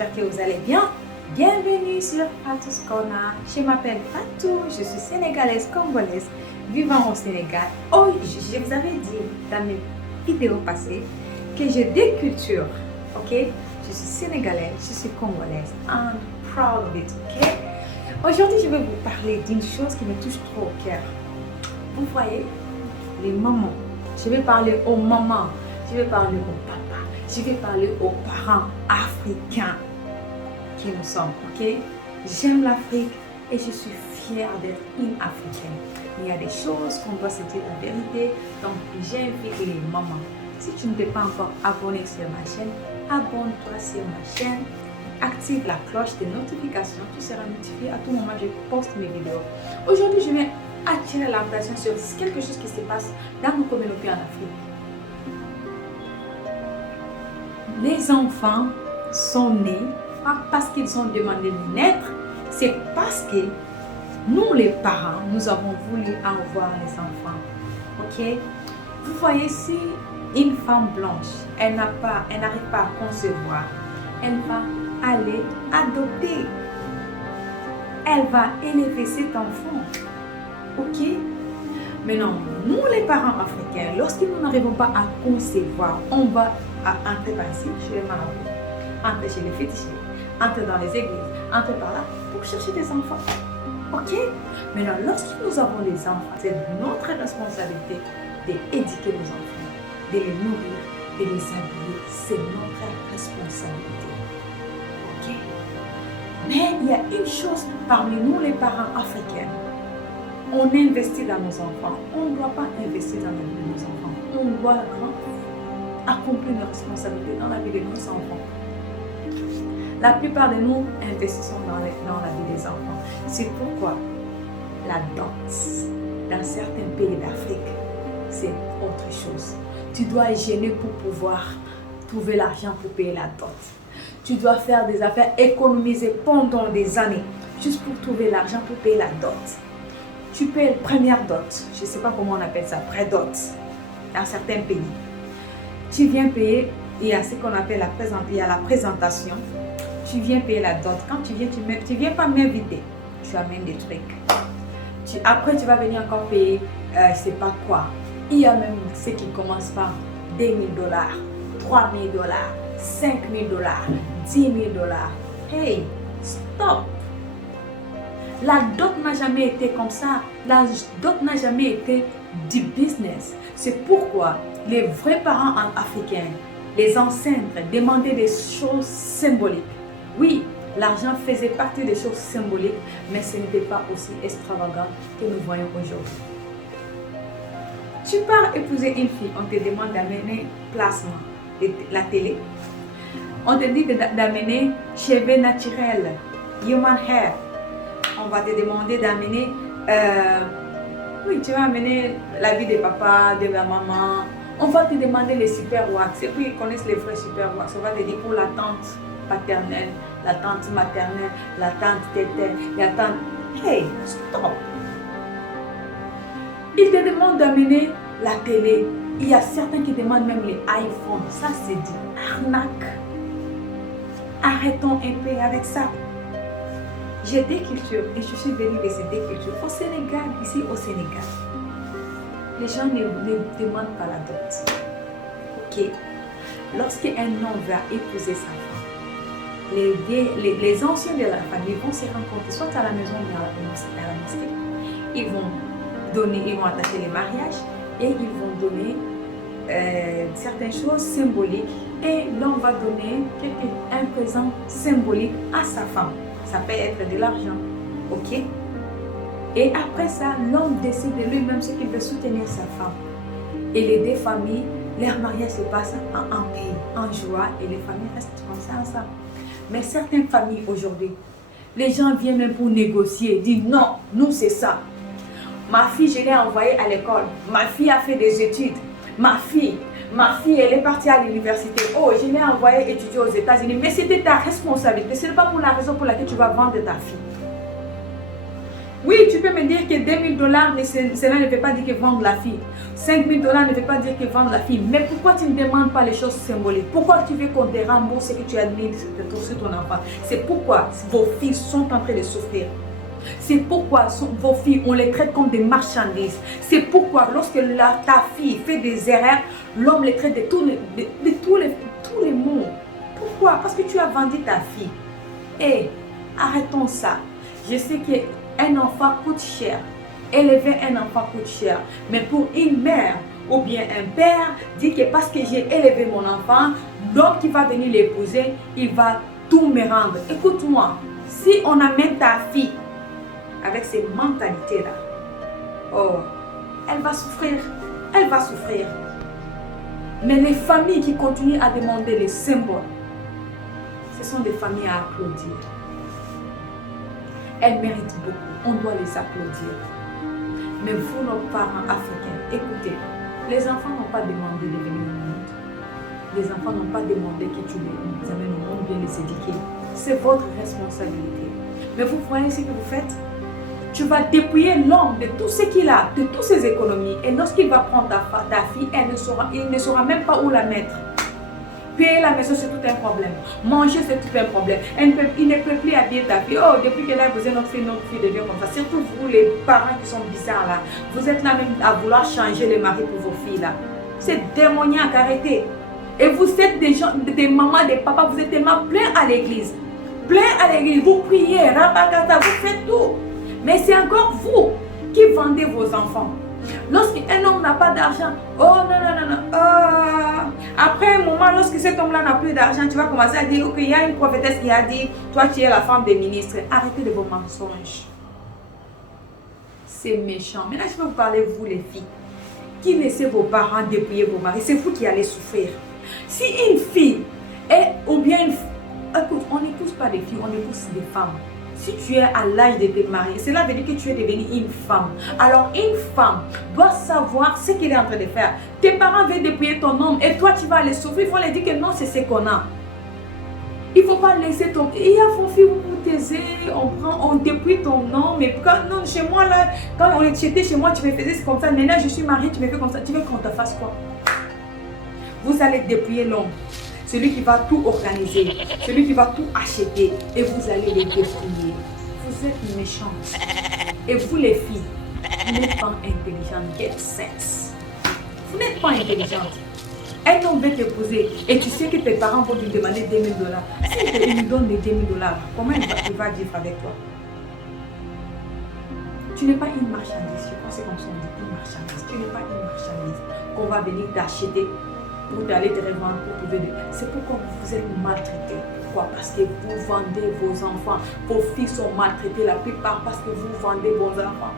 j'espère que vous allez bien. Bienvenue sur Fatou's Corner. Je m'appelle Fatou, je suis sénégalaise congolaise vivant au Sénégal. Oh, je vous avais dit dans mes vidéos passées que j'ai deux cultures, ok? Je suis sénégalaise, je suis congolaise. I'm proud of it, ok? Aujourd'hui, je vais vous parler d'une chose qui me touche trop au cœur. Vous voyez, les mamans. Je vais parler aux mamans, je vais parler aux papas, je vais parler aux parents africains qui nous sommes, ok? J'aime l'Afrique et je suis fière d'être une Africaine. Il y a des choses qu'on doit se dire la vérité, donc j'invite les mamans. Si tu ne t'es pas encore abonné sur ma chaîne, abonne-toi sur ma chaîne, active la cloche des notifications, tu seras notifié à tout moment que je poste mes vidéos. Aujourd'hui, je vais attirer l'attention sur quelque chose qui se passe dans nos communautés en Afrique. Les enfants sont nés, pas parce qu'ils ont demandé de naître, c'est parce que nous les parents, nous avons voulu avoir les enfants. Ok? Vous voyez, si une femme blanche, elle n'arrive pas à concevoir, elle va aller adopter. Elle va élever cet enfant. Ok? Maintenant, nous les parents africains, lorsque nous n'arrivons pas à concevoir, on va entrer par ici chez les marabouts, entrer chez les fétichiers, entrer dans les églises, entrer par là pour chercher des enfants. Ok? Maintenant, lorsque nous avons des enfants, c'est notre responsabilité d'éduquer nos enfants, de les nourrir, de les habiller. C'est notre responsabilité. Ok? Mais il y a une chose parmi nous les parents africains. On investit dans nos enfants. On ne doit pas investir dans la vie de nos enfants. On doit accomplir nos responsabilités dans la vie de nos enfants. La plupart de nous investissons dans la vie des enfants. C'est pourquoi la dot, dans certains pays d'Afrique, c'est autre chose. Tu dois gêner pour pouvoir trouver l'argent pour payer la dot. Tu dois faire des affaires, économiser pendant des années, juste pour trouver l'argent pour payer la dot. Tu payes la première dot, je ne sais pas comment on appelle ça, pré-dot, dans certains pays. Tu viens payer, il y a ce qu'on appelle la présentation. Tu viens payer la dot. Quand tu viens pas m'inviter, tu amènes des trucs. Après, tu vas venir encore payer, je ne sais pas quoi. Il y a même ceux qui commencent par $2 000, $3 000, $5 000, $10 000. Hey, stop! La dot n'a jamais été comme ça. La dot n'a jamais été du business. C'est pourquoi les vrais parents africains, les ancêtres, demandaient des choses symboliques. Oui, l'argent faisait partie des choses symboliques, mais ce n'était pas aussi extravagant que nous voyons aujourd'hui. Tu pars épouser une fille, on te demande d'amener placement, la télé. On te dit d'amener cheveux naturels, human hair. On va te demander d'amener, oui, tu vas amener la vie de papa, de la maman. On va te demander les super wax. Ceux qui connaissent les vrais super wax, on va te dire pour la tante paternelle, la tante maternelle, la tante tétée, la tante... Hey, stop! Ils te demandent d'amener la télé. Il y a certains qui demandent même les iPhones. Ça, c'est du arnaque. Arrêtons un peu avec ça. J'ai des cultures et je suis venue de ces deux cultures. Au Sénégal, ici au Sénégal, les gens ne demandent pas la dot. Ok? Lorsqu'un homme va épouser sa femme, les anciens de la famille vont se rencontrer soit à la maison ou à la mosquée. Ils vont attacher les mariages et ils vont donner certaines choses symboliques et l'homme va donner un présent symbolique à sa femme. Ça peut être de l'argent, ok? Et après ça, l'homme décide de lui-même ce qu'il veut soutenir sa femme. Et les deux familles, leur mariage se passe en paix, en joie, et les familles restent comme ça ensemble. Mais certaines familles aujourd'hui, les gens viennent même pour négocier, disent non, nous c'est ça. Ma fille, je l'ai envoyée à l'école. Ma fille a fait des études. Ma fille, elle est partie à l'université. Oh, je l'ai envoyée étudier aux États-Unis. Mais c'était ta responsabilité. Ce n'est pas pour la raison pour laquelle tu vas vendre ta fille. Oui, tu peux me dire que $2 000, cela ne veut pas dire que vendre la fille. $5 000 ne veut pas dire que vendre la fille. Mais pourquoi tu ne demandes pas les choses symboliques? Pourquoi tu veux qu'on te rembourse ce que tu as mis sur ton enfant? C'est pourquoi vos filles sont en train de souffrir. C'est pourquoi vos filles, on les traite comme des marchandises. C'est pourquoi lorsque ta fille fait des erreurs, l'homme les traite de tous les mots. Pourquoi? Parce que tu as vendu ta fille. Et arrêtons ça. Je sais qu'un enfant coûte cher. Élever un enfant coûte cher. Mais pour une mère ou bien un père, dit que parce que j'ai élevé mon enfant, l'homme qui va venir l'épouser, il va tout me rendre. Écoute-moi, si on amène ta fille avec ces mentalités-là, oh, elle va souffrir. Elle va souffrir. Mais les familles qui continuent à demander les symboles, ce sont des familles à applaudir. Elles méritent beaucoup. On doit les applaudir. Mais vous, nos parents africains, écoutez, les enfants n'ont pas demandé de venir au monde. Les enfants n'ont pas demandé que tu les amènes au monde, bien les éduquer. C'est votre responsabilité. Mais vous voyez ce que vous faites? Tu vas dépouiller l'homme de tout ce qu'il a, de toutes ses économies. Et lorsqu'il va prendre ta fille, il ne saura même pas où la mettre. Payer la maison, c'est tout un problème. Manger, c'est tout un problème. Il ne peut plus habiller ta fille. Oh, depuis qu'elle a posé notre fille devient comme ça. Surtout vous, les parents qui sont bizarres là. Vous êtes là même à vouloir changer les maris pour vos filles là. C'est démoniaque, arrêtez. Et vous êtes des mamans, des papas, vous êtes tellement pleins à l'église. Pleins à l'église. Vous priez, rabakata, vous faites tout. Mais c'est encore vous qui vendez vos enfants. Lorsqu'un homme n'a pas d'argent, oh non. Après un moment, lorsque cet homme-là n'a plus d'argent, tu vas commencer à dire, ok, il y a une prophétesse qui a dit, toi tu es la femme des ministres. Arrêtez de vos mensonges. C'est méchant. Maintenant, je vais vous parler, vous les filles, qui laissez vos parents dépouiller vos maris. C'est vous qui allez souffrir. Si une fille est, ou bien écoute, on n'épouse pas des filles, on épouse des femmes. Si tu es à l'âge de te marier, cela veut dire que tu es devenue une femme. Alors une femme doit savoir ce qu'elle est en train de faire. Tes parents veulent dépouiller ton homme et toi tu vas aller souffrir. Il faut leur dire que non, c'est ce qu'on a. Il ne faut pas laisser ton... Il y a vos filles, vous vous taisez, on dépouille ton homme. Mais quand, non, chez moi là, quand j'étais chez moi, tu me faisais comme ça. Maintenant je suis mariée, tu me fais comme ça. Tu veux qu'on te fasse quoi? Vous allez dépouiller l'homme. Celui qui va tout organiser, celui qui va tout acheter, et vous allez les dépouiller. Vous êtes méchantes. Et vous les filles, vous n'êtes pas intelligentes. Get sense. Vous n'êtes pas intelligentes. Un homme veut t'épouser et tu sais que tes parents vont lui demander $2 000. Si il lui donne les $2 000, comment il va vivre avec toi? Tu n'es pas une marchandise. Je pense que c'est comme ça on dit, une marchandise. Tu n'es pas une marchandise qu'on va venir t'acheter pour aller te revendre, pour trouver des... C'est pourquoi vous êtes maltraités. Pourquoi? Parce que vous vendez vos enfants. Vos filles sont maltraitées la plupart parce que vous vendez vos enfants.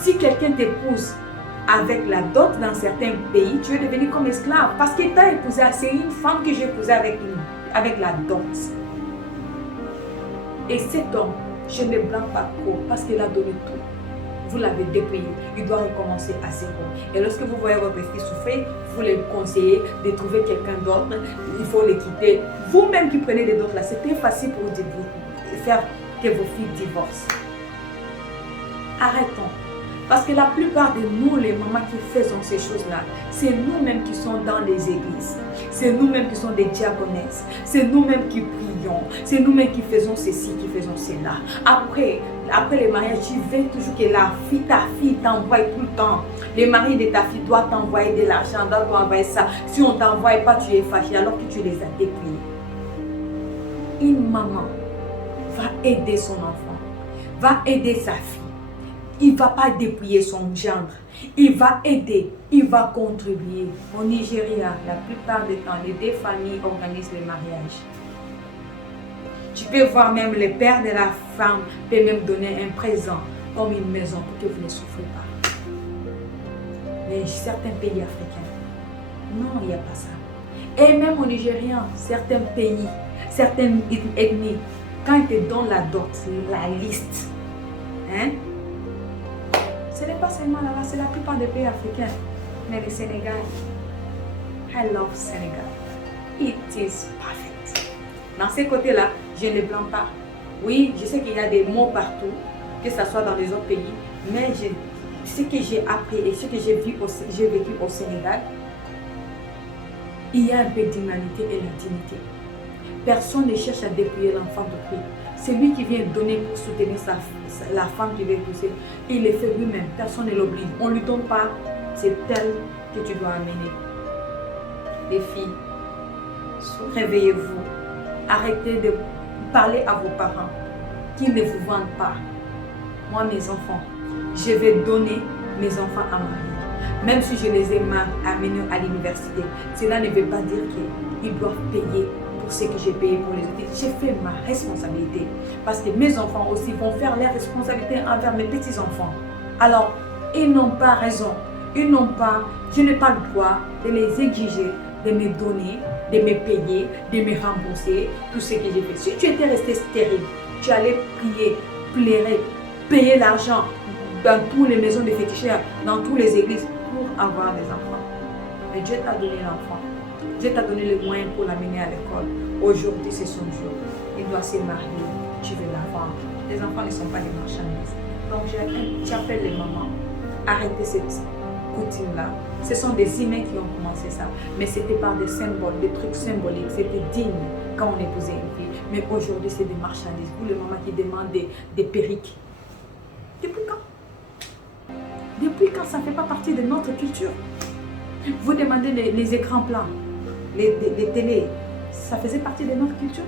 Si quelqu'un t'épouse avec la dot dans certains pays, tu es devenu comme esclave. Parce que tu as épousé, c'est une femme que j'ai épousée avec la dot. Et cet homme, je ne blâme pas trop parce qu'il a donné tout. Vous l'avez dépouillé, il doit recommencer à zéro. Et lorsque vous voyez votre fille souffrir, vous les conseillez de trouver quelqu'un d'autre, il faut les quitter. Vous-même qui prenez des dots là, c'est très facile pour vous faire que vos filles divorcent. Arrêtons. Parce que la plupart de nous, les mamans qui faisons ces choses-là, c'est nous-mêmes qui sommes dans les églises. C'est nous-mêmes qui sommes des diaconesses. C'est nous-mêmes qui prions. C'est nous-mêmes qui faisons ceci, qui faisons cela. Après le mariage, tu veux toujours que ta fille t'envoie tout le temps. Le mari de ta fille doit t'envoyer de l'argent, doit t'envoyer ça. Si on ne t'envoie pas, tu es fâché alors que tu les as dépouillés. Une maman va aider son enfant, va aider sa fille. Il ne va pas dépouiller son gendre. Il va aider, il va contribuer. Au Nigeria, la plupart du temps, les deux familles organisent le mariage. Tu peux voir même le père de la femme peut même donner un présent comme une maison pour que vous ne souffrez pas. Mais certains pays africains, non, il n'y a pas ça. Et même au Nigeria, certains pays, certaines ethnies, quand ils te donnent la dot, la liste, hein? Ce n'est pas seulement là-bas, c'est la plupart des pays africains. Mais le Sénégal, I love Sénégal. It is perfect. Dans ces côtés-là, je ne blâme pas. Oui, je sais qu'il y a des mots partout, que ce soit dans les autres pays, mais ce que j'ai appris et ce que j'ai vécu au Sénégal, il y a un peu d'humanité et de dignité. Personne ne cherche à dépouiller l'enfant de prix. C'est lui qui vient donner pour soutenir la femme qui vient pousser. Il le fait lui-même, personne ne l'oblige. On ne lui donne pas, c'est elle que tu dois amener. Les filles, réveillez-vous. Arrêtez de parler à vos parents qui ne vous vendent pas. Moi, mes enfants, je vais donner mes enfants à marier. Même si je les ai amenés à l'université, cela ne veut pas dire qu'ils doivent payer pour ce que j'ai payé pour les autres. J'ai fait ma responsabilité. Parce que mes enfants aussi vont faire leurs responsabilités envers mes petits-enfants. Alors, ils n'ont pas raison. Je n'ai pas le droit de les exiger, de me donner, de me payer, de me rembourser tout ce que j'ai fait. Si tu étais resté stérile, tu allais prier, pleurer, payer l'argent dans toutes les maisons de féticheurs, dans toutes les églises pour avoir des enfants. Mais Dieu t'a donné l'enfant. Dieu t'a donné les moyens pour l'amener à l'école. Aujourd'hui, c'est son jour. Il doit se marier. Tu veux l'avoir. Les enfants ne sont pas des marchandises. Donc, j'appelle les mamans. Arrêtez cette coutume-là. Ce sont des humains qui ont commencé ça. Mais c'était par des symboles, des trucs symboliques. C'était digne quand on épousait une fille. Mais aujourd'hui, c'est des marchandises. Vous, les mamans qui demandent des perruques. Depuis quand? Depuis quand ça ne fait pas partie de notre culture? Vous demandez les écrans plats, les télés, ça faisait partie de notre culture.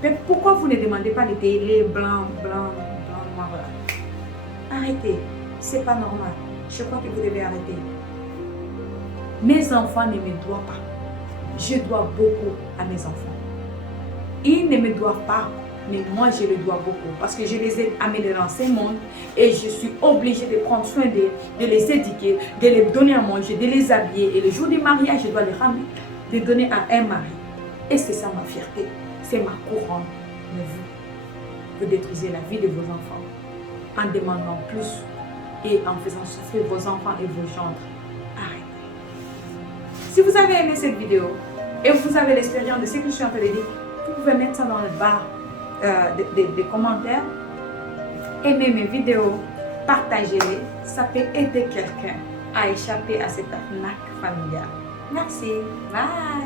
Mais pourquoi vous ne demandez pas les télés blancs, noirs? Arrêtez, c'est pas normal. Je crois que vous devez arrêter. Mes enfants ne me doivent pas. Je dois beaucoup à mes enfants. Ils ne me doivent pas, mais moi je les dois beaucoup parce que je les ai amenés dans ce monde et je suis obligée de prendre soin d'eux, de les éduquer, de les donner à manger, de les habiller. Et le jour du mariage, je dois les ramener, de donner à un mari. Et c'est ça ma fierté, c'est ma couronne. Mais vous détruisez la vie de vos enfants en demandant plus et en faisant souffrir vos enfants et vos gendres. Arrêtez. Si vous avez aimé cette vidéo et vous avez l'expérience de ce que je suis en train de dire, vous pouvez mettre ça dans le bar des commentaires. Aimez mes vidéos, partagez-les. Ça peut aider quelqu'un à échapper à cette arnaque familiale. Merci. Bye.